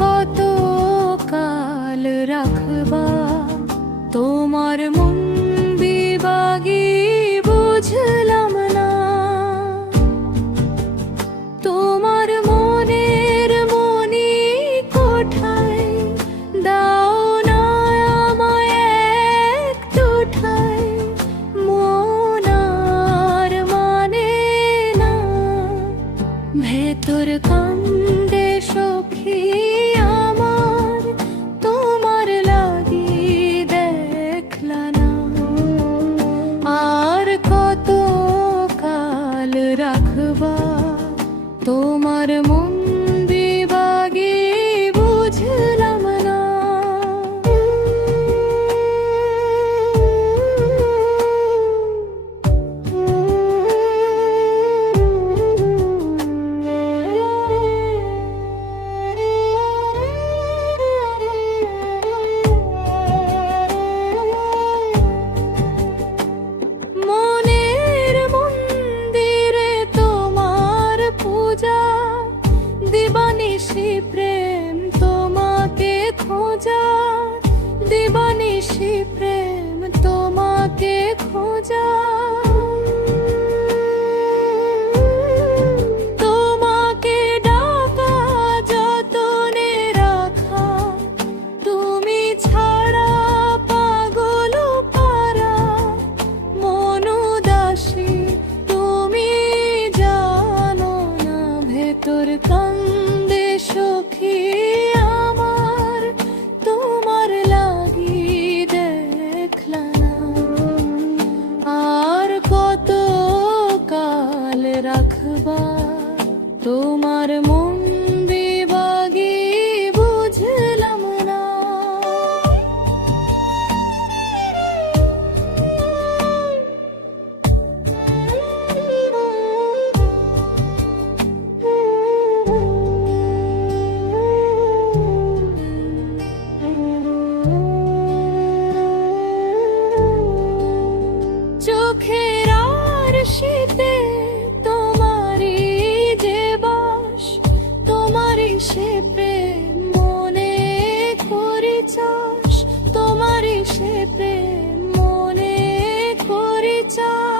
কত কাল রাখবা তোমার মন বিভাগী বুঝলাম না। তোমার মনের মনি কোঠায় দাও না আমায় একটু ঠাই, মন আর মানে না। ভেতর কান্দে সখী আমার তোমার লাগি দেখলা না। আর কত কাল রাখবা তোমার মন বিভাগী বুঝলাম না। মনের মন্দিরে তোমার পূজা, দিবানিশি প্রেম তোমাকে খোঁজা, দিবানিশি প্রেম তোমাকে খোঁজা। তোমাকে ডাকা যতনে রাখা, তুমি ছাড়া পাগল পারা মন উদাসী তুমি জানো না। ভেতর কান্দে সখী আমার তোমার লাগি দেখলা না। আর কত কাল রাখবা তোমার মন বিভাগী বুঝলাম না। চোখের আর শীতে তোমারই যে বাস, তোমারই সে প্রেম মনে করি চাস, তোমারই সে প্রেম মনে করি চাস।